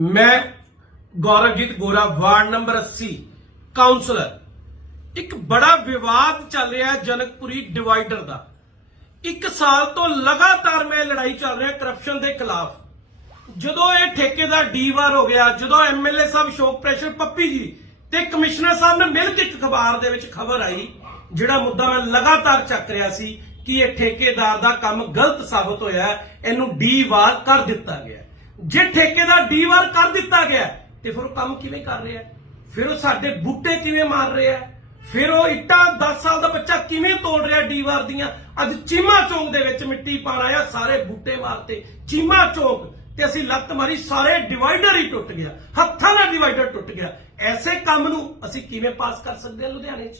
ਮੈਂ Gauravjeet Gora ward number 80 councillor ਇੱਕ ਬੜਾ ਵਿਵਾਦ ਚੱਲ ਰਿਹਾ ਜਨਕਪੁਰੀ ਡਿਵਾਈਡਰ ਦਾ। ਇੱਕ ਸਾਲ ਤੋਂ ਲਗਾਤਾਰ ਮੈਂ ਲੜਾਈ ਚੱਲ ਰਿਹਾ ਕਰਪਸ਼ਨ ਦੇ ਖਿਲਾਫ। ਜਦੋਂ ਇਹ ਠੇਕੇਦਾਰ ਡੀਵਾਰ ਹੋ ਗਿਆ ਜਦੋਂ ਐਮਐਲਏ ਸਾਹਿਬ ਸ਼ੋਕ ਪ੍ਰੈਸ਼ਰ ਪੱਪੀ ਜੀ ਤੇ ਕਮਿਸ਼ਨਰ ਸਾਹਿਬ ਨੇ ਮਿਲ ਕੇ ਇੱਕ ਅਖਬਾਰ ਦੇ ਵਿੱਚ ਖਬਰ ਆਈ ਜਿਹੜਾ ਮੁੱਦਾ ਮੈਂ ਲਗਾਤਾਰ ਚੱਕ ਰਿਹਾ ਸੀ ਕਿ ਇਹ ਠੇਕੇਦਾਰ ਦਾ ਕੰਮ ਗਲਤ ਸਾਬਤ ਹੋਇਆ ਹੈ, ਇਹਨੂੰ ਡੀਵਾਰ ਕਰ ਦਿੱਤਾ ਗਿਆ ਹੈ। ਜੇ ਠੇਕੇਦਾਰ ਡੀਵਾਰ ਕਰ ਦਿੱਤਾ ਗਿਆ ਤੇ ਫਿਰ ਉਹ ਕੰਮ ਕਿਵੇਂ ਕਰ ਰਿਹਾ ਫਿਰ ਉਹ ਸਾਡੇ ਬੂਟੇ ਕਿਵੇਂ ਮਾਰ ਰਿਹਾ ਫਿਰ ਉਹ ਇੱਟਾਂ 10 ਸਾਲ ਦਾ ਬੱਚਾ ਕਿਵੇਂ ਤੋੜ ਰਿਹਾ ਡੀਵਾਰ ਦੀਆਂ? ਅੱਜ ਚੀਮਾ ਚੌਂਕ ਦੇ ਵਿੱਚ ਮਿੱਟੀ ਪਾਣ ਆਇਆ, ਸਾਰੇ ਬੂਟੇ ਮਾਰਤੇ। ਚੀਮਾ ਚੌਂਕ ਤੇ ਅਸੀਂ ਲੱਤ ਮਾਰੀ, ਸਾਰੇ ਡਿਵਾਈਡਰ ਹੀ ਟੁੱਟ ਗਿਆ। ਹੱਥਾਂ ਦਾ ਡਿਵਾਈਡਰ ਟੁੱਟ ਗਿਆ। ਐਸੇ ਕੰਮ ਨੂੰ ਅਸੀਂ ਕਿਵੇਂ ਪਾਸ ਕਰ ਸਕਦੇ ਹਾਂ ਲੁਧਿਆਣੇ 'ਚ?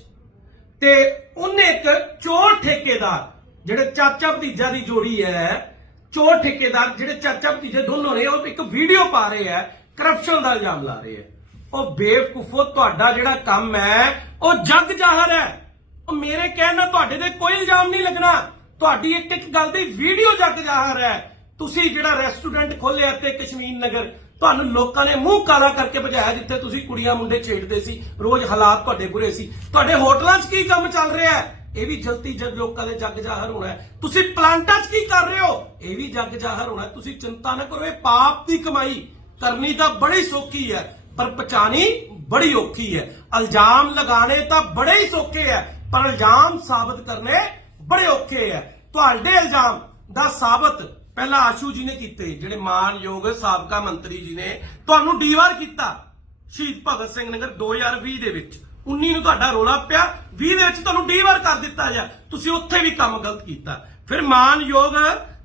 ਤੇ ਉਹਨੇ ਇੱਕ ਚੋਰ ਠੇਕੇਦਾਰ, ਜਿਹੜੇ ਚਾਚਾ ਭਤੀਜਾ ਦੀ ਜੋੜੀ ਹੈ ਚੋਰ ਠੇਕੇਦਾਰ ਜਿਹੜੇ ਚਾਚਾ ਭਤੀਜੇ ਦੋਨੋਂ ਨੇ ਉਹ ਇੱਕ ਵੀਡੀਓ ਪਾ ਰਹੇ ਹੈ ਕਰਪਸ਼ਨ ਦਾ ਇਲਜ਼ਾਮ ਲਾ ਰਹੇ ਹੈ ਉਹ ਬੇਵਕੂਫੋ, ਤੁਹਾਡਾ ਜਿਹੜਾ ਕੰਮ ਹੈ, ਉਹ ਜੱਗ ਜ਼ਾਹਰ ਹੈ। ਉਹ ਮੇਰੇ ਕਹਿਣ ਨਾਲ ਤੁਹਾਡੇ ਤੇ ਕੋਈ ਇਲਜ਼ਾਮ ਨਹੀਂ ਲੱਗਣਾ। ਤੁਹਾਡੀ ਇੱਕ ਇੱਕ ਗੱਲ ਦੀ ਵੀਡੀਓ ਜੱਗ ਜ਼ਾਹਰ ਹੈ। ਤੁਸੀਂ ਜਿਹੜਾ ਰੈਸਟੋਰੈਂਟ ਖੋਲਿਆ ਤੇ ਕਸ਼ਮੀਰ ਨਗਰ, ਤੁਹਾਨੂੰ ਲੋਕਾਂ ਨੇ ਮੂੰਹ ਕਾਲਾ ਕਰਕੇ ਭਜਾਇਆ ਜਿੱਥੇ ਤੁਸੀਂ ਕੁੜੀਆਂ ਮੁੰਡੇ ਛੇੜਦੇ ਸੀ, ਰੋਜ਼ ਹਾਲਾਤ ਤੁਹਾਡੇ ਬੁਰੇ ਸੀ। ਤੁਹਾਡੇ ਹੋਟਲਾਂ 'ਚ ਕੀ ਕੰਮ ਚੱਲ ਰਿਹਾ ਹੈ? ਇਹ ਵੀ ਜਲਦੀ ਜਦ ਲੋਕਾਂ ਦੇ ਜੱਗ ਜ਼ਾਹਰ ਹੋਣਾ ਤੁਸੀਂ ਪਲਾਂਟਾਂ 'ਚ ਕੀ ਕਰ ਰਹੇ ਹੋ? ਇਹ ਵੀ ਜੱਗ ਜ਼ਾਹਰ ਹੋਣਾ ਤੁਸੀਂ ਚਿੰਤਾ ਨਾ ਕਰੋ, ਇਹ ਪਾਪ ਦੀ ਕਮਾਈ ਕਰਨੀ ਤਾਂ ਬੜੀ ਸੌਖੀ ਹੈ, ਪਰ ਪਛਾਣੀ ਬੜੀ ਔਖੀ ਹੈ। ਇਲਜ਼ਾਮ ਲਗਾਣੇ ਤਾਂ ਬੜੇ ਹੀ ਸੌਖੇ ਹੈ, ਪਰ ਇਲਜ਼ਾਮ ਸਾਬਤ ਕਰਨੇ ਬੜੇ ਔਖੇ ਹੈ। ਤੁਹਾਡੇ ਇਲਜ਼ਾਮ ਦਾ ਸਾਬਤ ਪਹਿਲਾਂ ਆਸ਼ੂ ਜੀ ਨੇ ਕੀਤੇ, ਜਿਹੜੇ ਮਾਨਯੋਗ ਸਾਬਕਾ ਮੰਤਰੀ ਜੀ ਨੇ, ਤੁਹਾਨੂੰ ਡੀਵਾਰ ਕੀਤਾ ਸ਼ਹੀਦ ਭਗਤ ਸਿੰਘ ਨਗਰ 2020 ਦੇ ਵਿੱਚ। 19 ਨੂੰ ਤੁਹਾਡਾ ਰੋਲਾ ਪਿਆ 20 ਦੇ ਵਿੱਚ ਤੁਹਾਨੂੰ ਡੀਵਾਰ ਕਰ ਦਿੱਤਾ ਗਿਆ। ਤੁਸੀਂ ਉੱਥੇ ਵੀ ਕੰਮ ਗਲਤ ਕੀਤਾ। ਫਿਰ ਮਾਨਯੋਗ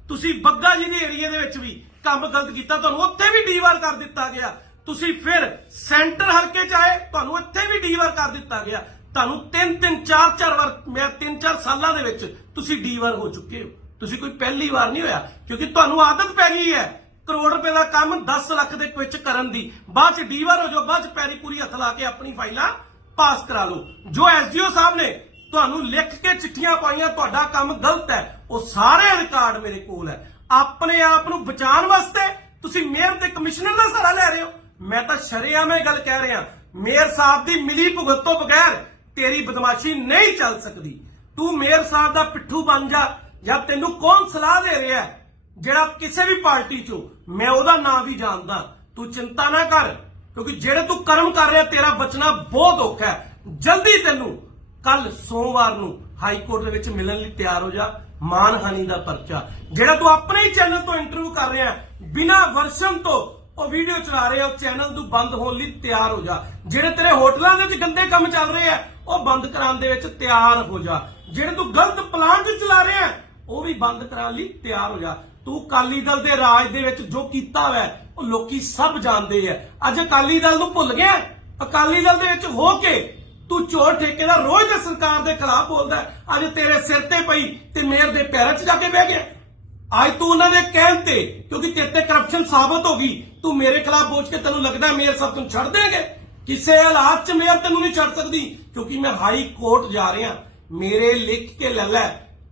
ਤੁਸੀਂ ਬੱਗਾ ਜੀ ਦੇ ਏਰੀਆ ਦੇ ਵਿੱਚ ਵੀ ਕੰਮ ਗਲਤ ਕੀਤਾ, ਤੁਹਾਨੂੰ ਉੱਥੇ ਵੀ ਡੀਵਾਰ ਕਰ ਦਿੱਤਾ ਗਿਆ। ਤੁਸੀਂ ਫਿਰ ਸੈਂਟਰ ਹਲਕੇ ਚ ਆਏ, ਤੁਹਾਨੂੰ ਇੱਥੇ ਵੀ ਡੀਵਾਰ ਕਰ ਦਿੱਤਾ ਗਿਆ। ਤੁਹਾਨੂੰ ਤਿੰਨ ਤਿੰਨ, ਚਾਰ ਚਾਰ ਵਾਰ, ਮੈਂ ਤਿੰਨ, ਚਾਰ ਸਾਲਾਂ ਦੇ ਵਿੱਚ ਤੁਸੀਂ ਡੀਵਾਰ ਹੋ ਚੁੱਕੇ ਹੋ। ਤੁਸੀਂ ਕੋਈ ਪਹਿਲੀ ਵਾਰ ਨਹੀਂ ਹੋਇਆ, ਕਿਉਂਕਿ ਤੁਹਾਨੂੰ ਆਦਤ ਪੈ ਗਈ ਹੈ ਕਰੋੜ ਰੁਪਏ ਦਾ ਕੰਮ 10 ਲੱਖ ਦੇ ਵਿੱਚ ਕਰਨ ਦੀ। ਬਾਅਦ ਚ ਡੀਵਾਰ ਹੋ ਜਾਓ, ਬਾਅਦ ਚ ਪੈਰੀ ਪੂਰੀ ਹੱਥ ਲਾ ਕੇ ਆਪਣੀ ਫਾਈਲਾਂ ਪਾਸ ਕਰਾ ਲਓ। ਜੋ ਐਸਡੀਓ ਸਾਹਿਬ ਨੇ ਤੁਹਾਨੂੰ ਲਿਖ ਕੇ ਚਿੱਠੀਆਂ ਪਾਈਆਂ, ਤੁਹਾਡਾ ਕੰਮ ਗਲਤ ਹੈ। ਉਹ ਸਾਰੇ ਰਿਕਾਰਡ ਮੇਰੇ ਕੋਲ ਹੈ। ਆਪਣੇ ਆਪ ਨੂੰ ਬਚਾਉਣ ਵਾਸਤੇ ਤੁਸੀਂ ਮੇਅਰ ਤੇ ਕਮਿਸ਼ਨਰ ਦਾ ਸਹਾਰਾ ਲੈ ਰਹੇ ਹੋ। ਮੈਂ ਤਾਂ ਸ਼ਰੇਆਮ ਇਹ ਗੱਲ ਕਹਿ ਰਿਹਾ। ਮੇਅਰ ਸਾਹਿਬ ਦੀ ਮਿਲੀ ਭੁਗਤ ਤੋਂ ਬਗੈਰ ਤੇਰੀ ਬਦਮਾਸ਼ੀ ਨਹੀਂ ਚੱਲ ਸਕਦੀ। ਤੂੰ ਮੇਅਰ ਸਾਹਿਬ ਦਾ ਪਿੱਠੂ ਬਣ ਜਾ ਜਾਂ ਤੈਨੂੰ ਕੌਣ ਸਲਾਹ ਦੇ ਰਿਹਾ ਹੈ? ਜਿਹੜਾ ਕਿਸੇ ਵੀ ਪਾਰਟੀ ਚੋਂ, ਮੈਂ ਉਹਦਾ ਨਾਂ ਵੀ ਜਾਣਦਾ। ਤੂੰ ਚਿੰਤਾ ਨਾ ਕਰ। ਕਿਉਂਕਿ ਜਿਹੜੇ ਤੂੰ ਕਰਮ ਕਰ ਰਿਹਾ ਤੇਰਾ ਬਚਣਾ ਬਹੁਤ ਔਖਾ ਹੈ। ਜਲਦੀ ਤੈਨੂੰ ਕੱਲ ਸੋਮਵਾਰ ਨੂੰ ਹਾਈ ਕੋਰਟ ਦੇ ਵਿੱਚ ਮਿਲਣ ਲਈ ਤਿਆਰ ਹੋ ਜਾ ਮਾਨਹਾਨੀ ਦਾ ਪਰਚਾ। ਜਿਹੜਾ ਤੂੰ ਆਪਣੇ ਹੀ ਚੈਨਲ ਤੋਂ ਇੰਟਰਵਿਊ ਕਰ ਰਿਹਾ ਹੈ, ਵਰਸ਼ਨ ਤੋਂ ਉਹ ਵੀਡੀਓ ਚਲਾ ਰਿਹਾ ਉਹ ਚੈਨਲ ਨੂੰ ਬੰਦ ਹੋਣ ਲਈ ਤਿਆਰ ਹੋ ਜਾ। ਜਿਹੜੇ ਤੇਰੇ ਹੋਟਲਾਂ ਦੇ ਵਿੱਚ ਗੰਦੇ ਕੰਮ ਚੱਲ ਰਹੇ ਆ ਉਹ ਬੰਦ ਕਰਾਉਣ ਦੇ ਵਿੱਚ ਤਿਆਰ ਹੋ ਜਾ। ਜਿਹੜੇ ਤੂੰ ਗਲਤ ਪਲਾਂਟ ਚਲਾ ਰਿਹਾ ਉਹ ਵੀ ਬੰਦ ਕਰਾਉਣ ਲਈ ਤਿਆਰ ਹੋ ਜਾ। ਤੂੰ ਕਾਲੀ ਦਲ ਦੇ ਰਾਜ ਦੇ ਵਿੱਚ ਜੋ ਕੀਤਾ ਹੋਇਆ ਉਹ ਲੋਕੀ ਸਭ ਜਾਣਦੇ ਆ। ਅੱਜ ਅਕਾਲੀ ਦਲ ਨੂੰ ਭੁੱਲ ਗਿਆ। ਅਕਾਲੀ ਦਲ ਦੇ ਵਿੱਚ ਹੋ ਕੇ ਤੂੰ ਚੋਰ ਠੇਕੇਦਾਰ ਰੋਜ਼ ਦੇ ਸਰਕਾਰ ਦੇ ਖਿਲਾਫ ਬੋਲਦਾ ਅੱਜ ਤੇਰੇ ਸਿਰ ਤੇ ਪਈ ਤੇ ਮੇਅਰ ਦੇ ਪੈਰਾਂ 'ਚ ਜਾ ਕੇ ਬਹਿ ਗਿਆ। ਅੱਜ ਤੂੰ ਉਹਨਾਂ ਦੇ ਕਹਿਣ ਤੇ, ਕਿਉਂਕਿ ਤੇਰੇ ਤੇ ਕਰਪਸ਼ਨ ਸਾਬਤ ਹੋ ਗਈ, ਤੂੰ ਮੇਰੇ ਖਿਲਾਫ ਬੋਝ ਕੇ ਤੈਨੂੰ ਲੱਗਦਾ ਮੇਅਰ ਸਭ ਤੈਨੂੰ ਛੱਡ ਦੇਗੇ ਕਿਸੇ ਹਾਲਾਤ 'ਚ ਮੇਅਰ ਤੈਨੂੰ ਨਹੀਂ ਛੱਡ ਸਕਦੀ, ਕਿਉਂਕਿ ਮੈਂ ਹਾਈ ਕੋਰਟ ਜਾ ਰਿਹਾ। ਮੇਰੇ ਲਿਖ ਕੇ ਲੈ ਲੈ।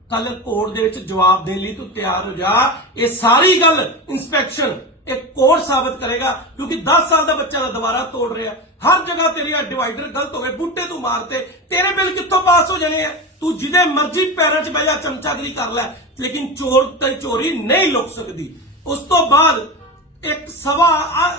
ਕੱਲ ਕੋਰਟ ਦੇ ਵਿੱਚ ਜਵਾਬ ਦੇਣ ਲਈ ਤੂੰ ਤਿਆਰ ਹੋ ਜਾ। ਇਹ ਸਾਰੀ ਗੱਲ ਇਨਸਪੈਕਸ਼ਨ ਇਹ ਕੋਰਟ ਸਾਬਤ ਕਰੇਗਾ? ਕਿਉਂਕਿ 10 ਸਾਲ ਦਾ ਬੱਚਾ ਦਾ ਦੁਬਾਰਾ ਤੋੜ ਰਿਹਾ ਹਰ ਜਗ੍ਹਾ ਤੇਰੀ ਆ ਡਿਵਾਈਡਰ ਗਲਤ ਹੋ ਗਏ, ਬੂਟੇ ਤੂੰ ਮਾਰਤੇ। ਤੇਰੇ ਬਿੱਲ ਕਿੱਥੋਂ ਪਾਸ ਹੋ ਜਾਣੇ ਆ? ਤੂੰ ਜਿਹਦੇ ਮਰਜ਼ੀ ਪੈਰਾਂ 'ਚ ਬਹਿ ਜਾ, ਚਮਚਾਗਰੀ ਕਰ ਲੈ। ਲੇਕਿਨ ਚੋਰ ਤੇ ਚੋਰੀ ਨਹੀਂ ਲੁਕ ਸਕਦੀ। ਉਸ ਤੋਂ ਬਾਅਦ ਇੱਕ ਸਵਾ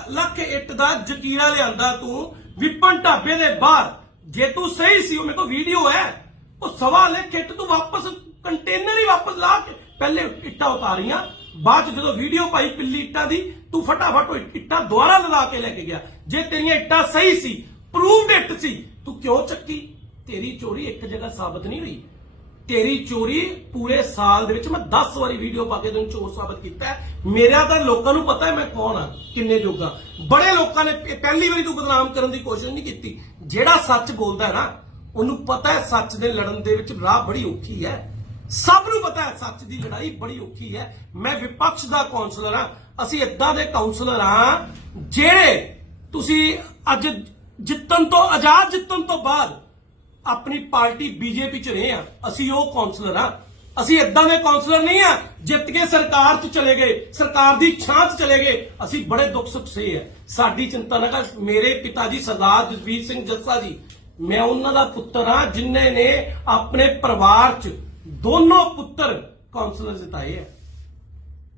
ਲੱਖ ਇੱਟ ਦਾ ਜਕੀਰਾ ਲਿਆਂਦਾ ਤੂੰ, ਵਿਪਨ ਢਾਬੇ ਦੇ ਬਾਹਰ। ਜੇ ਤੂੰ ਸਹੀ ਸੀ, ਉਹ ਮੇਰੇ ਕੋਲ ਵੀਡੀਓ ਹੈ। ਉਹ ਸਵਾ ਲੱਖ ਇੱਟ ਤੂੰ ਵਾਪਸ ਕੰਟੇਨਰ ਹੀ ਵਾਪਸ ਲਾ ਕੇ ਪਹਿਲੇ ਇੱਟਾਂ ਉਤਾਰੀਆਂ। ਬਾਅਦ 'ਚ ਜਦੋਂ ਵੀਡੀਓ ਪਾਈ ਪਿੱਲੀ ਇੱਟਾਂ ਦੀ, ਤੂੰ ਫਟਾਫਟ ਉਹ ਇੱਟਾਂ ਦੁਬਾਰਾ ਲਗਾ ਕੇ ਲੈ ਕੇ ਗਿਆ। ਜੇ ਤੇਰੀਆਂ ਇੱਟਾਂ ਸਹੀ ਸੀ ਪ੍ਰੂਵਡ ਇੱਟ ਸੀ, ਤੂੰ ਕਿਉਂ ਚੱਕੀ? ਤੇਰੀ ਚੋਰੀ ਇੱਕ ਜਗ੍ਹਾ ਸਾਬਤ ਨਹੀਂ ਹੋਈ। ਤੇਰੀ ਚੋਰੀ ਪੂਰੇ ਸਾਲ ਦੇ ਵਿੱਚ ਮੈਂ 10 ਵਾਰੀ ਵੀਡੀਓ ਪਾ ਕੇ ਤੈਨੂੰ ਚੋਰ ਸਾਬਤ ਕੀਤਾ ਹੈ। ਮੇਰਾ ਤਾਂ ਲੋਕਾਂ ਨੂੰ ਪਤਾ ਹੈ ਮੈਂ ਕੌਣ ਆ ਕਿੰਨੇ ਜੋਗਾ ਬੜੇ ਲੋਕਾਂ ਨੇ ਪਹਿਲੀ ਵਾਰੀ ਤੂੰ ਬਦਨਾਮ ਕਰਨ ਦੀ ਕੋਸ਼ਿਸ਼ ਨਹੀਂ ਕੀਤੀ। ਜਿਹੜਾ ਸੱਚ ਬੋਲਦਾ ਹੈ ਨਾ, ਉਹਨੂੰ ਪਤਾ ਹੈ ਸੱਚ ਦੇ ਲੜਨ ਦੇ ਵਿੱਚ ਰਾਹ ਬੜੀ ਔਖੀ ਹੈ। ਸਭ ਨੂੰ ਪਤਾ ਹੈ, ਸੱਚ ਦੀ ਲੜਾਈ ਬੜੀ ਔਖੀ ਹੈ। ਮੈਂ ਵਿਪਕਸ਼ ਦਾ ਕਾਉਂਸਲਰ ਹਾਂ। ਅਸੀਂ ਇਦਾਂ ਦੇ ਕਾਉਂਸਲਰ ਹਾਂ, ਜਿਹੜੇ ਤੁਸੀਂ ਅੱਜ ਜਿੱਤਣ ਤੋਂ, ਆਜ਼ਾਦ ਜਿੱਤਣ ਤੋਂ ਬਾਅਦ ਆਪਣੀ ਪਾਰਟੀ ਬੀਜੇਪੀ ਚ ਰਹੇ ਆ ਅਸੀਂ ਉਹ ਕਾਉਂਸਲਰ ਆ ਅਸੀਂ ਇਦਾਂ ਦੇ ਕਾਉਂਸਲਰ ਨਹੀਂ ਆ ਜਿੱਤ ਕੇ ਸਰਕਾਰ 'ਚ ਚਲੇ ਗਏ, ਸਰਕਾਰ ਦੀ ਛਾਂ 'ਚ ਚਲੇ ਗਏ। ਅਸੀਂ ਬੜੇ ਦੁੱਖ ਸੁੱਖ ਸੇ ਹੈ। ਸਾਡੀ ਚਿੰਤਾ ਨਾ ਕਰ। ਮੇਰੇ ਪਿਤਾ ਜੀ ਸਰਦਾਰ ਜਸਵੀਰ ਸਿੰਘ ਜੱਸਾ ਜੀ, ਮੈਂ ਉਹਨਾਂ ਦਾ ਪੁੱਤਰ ਆ ਜਿਨ੍ਹਾਂ ਨੇ ਆਪਣੇ ਪਰਿਵਾਰ 'ਚ ਦੋਨੋਂ ਪੁੱਤਰ ਕਾਉਂਸਲਰ ਜਿਤਾਏ ਆ।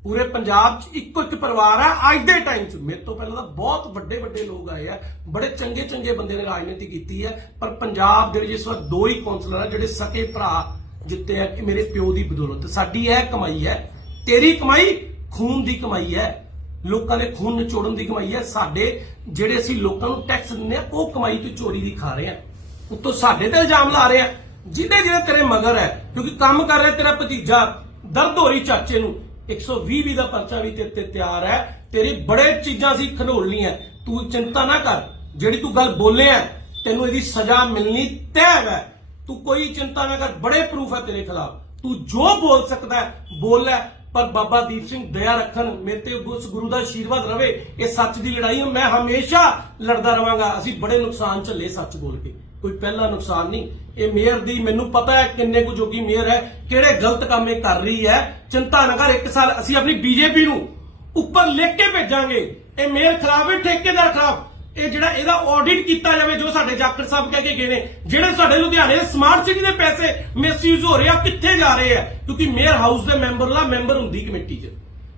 ਪੂਰੇ ਪੰਜਾਬ 'ਚ ਇੱਕੋ ਇੱਕ ਪਰਿਵਾਰ ਆ, ਅੱਜ ਦੇ ਟਾਈਮ 'ਚ। ਮੇਰੇ ਤੋਂ ਪਹਿਲਾਂ ਤਾਂ ਬਹੁਤ ਵੱਡੇ ਵੱਡੇ ਲੋਕ ਆਏ ਆ, ਬੜੇ ਚੰਗੇ ਚੰਗੇ ਬੰਦੇ ਨੇ ਰਾਜਨੀਤੀ ਕੀਤੀ ਹੈ ਪਰ ਪੰਜਾਬ ਦੇ ਵਿੱਚ ਇਸ ਵਾਰ ਦੋ ਹੀ ਕੌਂਸਲਰ ਆ, ਜਿਹੜੇ ਸਕੇ ਭਰਾ ਜਿੱਤੇ ਆ ਕਿ ਮੇਰੇ ਪਿਓ ਦੀ ਬਦੌਲਤ। ਸਾਡੀ ਇਹ ਕਮਾਈ ਹੈ, ਤੇਰੀ ਕਮਾਈ, ਖੂਨ ਦੀ ਕਮਾਈ ਹੈ। ਲੋਕਾਂ ਦੇ ਖੂਨ ਨਿਚੋੜਨ ਦੀ ਕਮਾਈ ਹੈ। ਸਾਡੇ ਜਿਹੜੇ ਅਸੀਂ ਲੋਕਾਂ ਨੂੰ ਟੈਕਸ ਦਿੰਦੇ ਆ, ਉਹ ਕਮਾਈ ਤੋਂ ਚੋਰੀ ਦੀ ਖਾ ਰਹੇ ਆ। ਉੱਤੋਂ ਸਾਡੇ ਤੇ ਇਲਜ਼ਾਮ ਲਾ ਰਹੇ ਆ। ਜਿਹਦੇ ਜਿਹੜੇ ਤੇਰੇ ਮਗਰ ਹੈ ਕਿਉਂਕਿ ਕੰਮ ਕਰ ਰਿਹਾ ਤੇਰਾ ਭਤੀਜਾ ਦਰਦ ਹੋ ਰਹੀ ਚਾਚੇ ਨੂੰ। 120 ਵੀ ਦਾ ਪਰਚਾ ਵੀ ਤੇਰੇ ਤੇ ਤਿਆਰ ਹੈ। ਤੇਰੀ ਬੜੇ ਚੀਜ਼ਾਂ ਸੀ ਖਨੋਲਣੀਆਂ ਤੂੰ ਚਿੰਤਾ ਨਾ ਕਰ। ਜਿਹੜੀ ਤੂੰ ਗੱਲ ਬੋਲਿਆ ਤੈਨੂੰ ਇਹਦੀ ਸਜ਼ਾ ਮਿਲਣੀ ਤੈਅ ਹੈ। ਤੂੰ ਕੋਈ ਚਿੰਤਾ ਨਾ ਕਰ। ਬੜੇ ਪ੍ਰੂਫ ਹੈ ਤੇਰੇ ਖਿਲਾਫ। ਤੂੰ ਜੋ ਬੋਲ ਸਕਦਾ ਹੈ, ਬੋਲ ਲੈ। ਪਰ ਬਾਬਾ ਦੀਪ ਸਿੰਘ ਦਇਆ ਰੱਖਣ ਮੇਰੇ ਤੇ ਉਸ ਗੁਰੂ ਦਾ ਆਸ਼ੀਰਵਾਦ ਰਵੇ ਇਹ ਸੱਚ ਦੀ ਲੜਾਈ ਮੈਂ ਹਮੇਸ਼ਾ ਲੜਦਾ ਰਵਾਂਗਾ। ਅਸੀਂ ਬੜੇ ਨੁਕਸਾਨ ਝੱਲੇ ਸੱਚ ਬੋਲ ਕੇ। ਕੋਈ ਪਹਿਲਾ ਨੁਕਸਾਨ ਨਹੀਂ। ਇਹ ਮੇਅਰ ਦੀ ਮੈਨੂੰ ਪਤਾ ਹੈ ਕਿੰਨੇ ਕੁ ਜੋਗੀ ਮੇਅਰ ਹੈ, ਕਿਹੜੇ ਗਲਤ ਕੰਮ ਇਹ ਕਰ ਰਹੀ ਹੈ। ਚਿੰਤਾ ਨਾ ਕਰ, ਇੱਕ ਸਾਲ ਅਸੀਂ ਆਪਣੀ ਬੀਜੇਪੀ ਨੂੰ ਉੱਪਰ ਲਿਖ ਕੇ ਭੇਜਾਂਗੇ। ਇਹ ਮੇਅਰ ਖਰਾਬ ਹੈ, ਠੇਕੇਦਾਰ ਖਰਾਬ ਇਹ ਜਿਹੜਾ ਇਹਦਾ ਆਡਿਟ ਕੀਤਾ ਜਾਵੇ, ਜੋ ਸਾਡੇ ਜਾਖੜ ਸਾਹਿਬ ਕਹਿ ਕੇ ਗਏ ਨੇ, ਜਿਹੜੇ ਸਾਡੇ ਲੁਧਿਆਣੇ ਸਮਾਰਟ ਸਿਟੀ ਦੇ ਪੈਸੇ ਮਿਸਯੂਜ਼ ਹੋ ਰਹੇ ਆ ਕਿੱਥੇ ਜਾ ਰਹੇ ਆ? ਕਿਉਂਕਿ ਮੇਅਰ ਹਾਊਸ ਦੇ ਮੈਂਬਰ ਲਾ ਮੈਂਬਰ ਹੁੰਦੀ ਕਮੇਟੀ 'ਚ।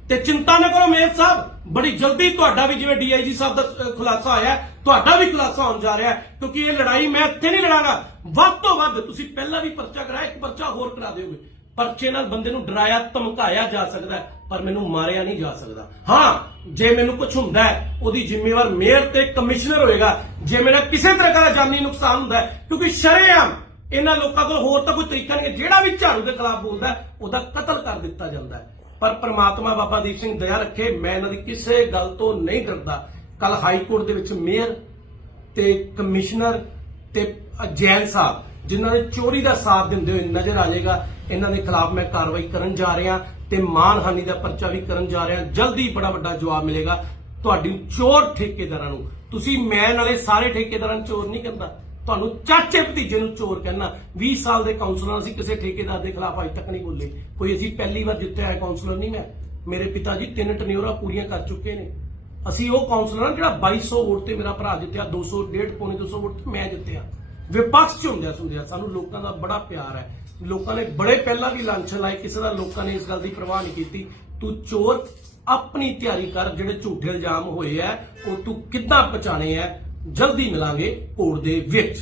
ਤੇ ਚਿੰਤਾ ਨਾ ਕਰੋ ਮੇਅਰ ਸਾਹਿਬ, ਬੜੀ ਜਲਦੀ ਤੁਹਾਡਾ ਵੀ ਜਿਵੇਂ ਡੀਆਈਜੀ ਸਾਹਿਬ ਦਾ ਖੁਲਾਸਾ ਹੋਇਆ ਤੁਹਾਡਾ ਵੀ ਖੁਲਾਸਾ ਹੋਣ ਜਾ ਰਿਹਾ, ਕਿਉਂਕਿ ਇਹ ਲੜਾਈ ਮੈਂ ਇੱਥੇ ਨਹੀਂ ਲੜਾਂਗਾ। ਵੱਧ ਤੋਂ ਵੱਧ ਤੁਸੀਂ ਪਹਿਲਾਂ ਵੀ ਪਰਚਾ ਕਰਾਇਆ, ਇੱਕ ਪਰਚਾ ਹੋਰ ਕਰਾ ਦਿਓਗੇ। ਪਰਚੇ ਨਾਲ ਬੰਦੇ ਨੂੰ ਡਰਾਇਆ, ਧਮਕਾਇਆ ਜਾ ਸਕਦਾ ਪਰ ਮੈਨੂੰ ਮਾਰਿਆ ਨਹੀਂ ਜਾ ਸਕਦਾ। ਹਾਂ, ਜੇ ਮੈਨੂੰ ਕੁਝ ਹੁੰਦਾ ਹੈ, ਉਹਦੀ ਜ਼ਿੰਮੇਵਾਰ ਮੇਅਰ ਤੇ ਕਮਿਸ਼ਨਰ ਹੋਏਗਾ। ਜੇ ਮੇਰਾ ਕਿਸੇ ਤਰ੍ਹਾਂ ਦਾ ਜਾਨੀ ਨੁਕਸਾਨ ਹੁੰਦਾ ਕਿਉਂਕਿ ਸ਼ਰੇਆਮ ਇਹਨਾਂ ਲੋਕਾਂ ਕੋਲ ਹੋਰ ਤਾਂ ਕੋਈ ਤਰੀਕਾ ਨਹੀਂ ਜਿਹੜਾ ਵੀ ਝਾੜੂ ਦੇ ਖਿਲਾਫ ਬੋਲਦਾ ਉਹਦਾ ਕਤਲ ਕਰ ਦਿੱਤਾ ਜਾਂਦਾ ਹੈ। ਪਰ ਪ੍ਰਮਾਤਮਾ ਬਾਬਾ ਦੀਪ ਸਿੰਘ ਦਇਆ ਰੱਖੇ, ਮੈਂ ਇਹਨਾਂ ਦੀ ਕਿਸੇ ਗੱਲ ਤੋਂ ਨਹੀਂ ਡਰਦਾ। ਕੱਲ ਹਾਈ ਕੋਰਟ ਦੇ ਵਿੱਚ ਮੇਅਰ ਤੇ ਕਮਿਸ਼ਨਰ ਤੇ ਜੈਨ ਸਾਹਿਬ, ਜਿਨ੍ਹਾਂ ਨੇ ਚੋਰੀ ਦਾ ਸਾਥ ਦਿੰਦੇ ਹੋਏ ਨਜ਼ਰ ਆ ਜਾਏਗਾ, ਇਹਨਾਂ ਦੇ ਖਿਲਾਫ ਮੈਂ ਕਾਰਵਾਈ ਕਰਨ ਜਾ ਰਿਹਾ ਤੇ ਮਾਨਹਾਨੀ ਦਾ ਪਰਚਾ ਵੀ ਕਰਨ ਜਾ ਰਿਹਾ। ਜਲਦੀ ਬੜਾ ਵੱਡਾ ਜਵਾਬ ਮਿਲੇਗਾ ਤੁਹਾਡੀ ਚੋਰ ਠੇਕੇਦਾਰਾਂ ਨੂੰ। ਤੁਸੀਂ ਮੈਂ ਨਾਲੇ ਸਾਰੇ ਠੇਕੇਦਾਰਾਂ ਨੂੰ ਚੋਰ ਨਹੀਂ ਕਹਿੰਦਾ। ਤੁਹਾਨੂੰ ਚਾਚੇ ਭਤੀਜੇ ਨੂੰ ਚੋਰ ਕਹਿਣਾ। 20 ਸਾਲ ਦੇ ਕਾਉਂਸਲਰ ਅਸੀਂ ਕਿਸੇ ਠੇਕੇਦਾਰ ਦੇ ਖਿਲਾਫ ਅਜੇ ਤੱਕ ਨਹੀਂ ਬੋਲੇ। ਕੋਈ ਅਸੀਂ ਪਹਿਲੀ ਵਾਰ ਜਿੱਤਿਆ ਹੈ ਕਾਉਂਸਲਰ ਨਹੀਂ ਮੈਂ। ਮੇਰੇ ਪਿਤਾ ਜੀ ਤਿੰਨ ਟਨਿਓਰਾ ਪੂਰੀਆਂ ਕਰ ਚੁੱਕੇ ਨੇ। ਅਸੀਂ ਉਹ ਕਾਉਂਸਲਰ ਹਾਂ ਜਿਹੜਾ 2200 ਵੋਟ ਤੇ ਮੇਰਾ ਭਰਾ ਜਿੱਤਿਆ 200 1.5 ਪੌਣੇ 200 ਵੋਟ ਤੇ ਮੈਂ ਜਿੱਤਿਆ। ਵਿਪਕਸ਼ ਚ ਹੁੰਦਿਆ ਸੁਣਦਿਆ ਸਾਨੂੰ ਲੋਕਾਂ ਦਾ ਬੜਾ ਪਿਆਰ ਹੈ। ਲੋਕਾਂ ਨੇ ਬੜੇ ਪਹਿਲਾਂ ਵੀ ਲਾਂਛਨ ਲਾਏ, ਕਿਸੇ ਦਾ ਲੋਕਾਂ ਨੇ ਇਸ ਗੱਲ ਦੀ ਪਰਵਾਹ ਨਹੀਂ ਕੀਤੀ। ਤੂੰ ਚੋਰ ਆਪਣੀ ਤਿਆਰੀ ਕਰ, ਜਿਹੜੇ ਝੂਠੇ ਇਲਜ਼ਾਮ ਹੋਏ ਆ ਉਹ ਤੂੰ ਕਿੱਦਾਂ ਪਛਾਣੇ ਆ ਜਲਦੀ ਮਿਲਾਂਗੇ ਕੋਰਟ ਦੇ ਵਿੱਚ।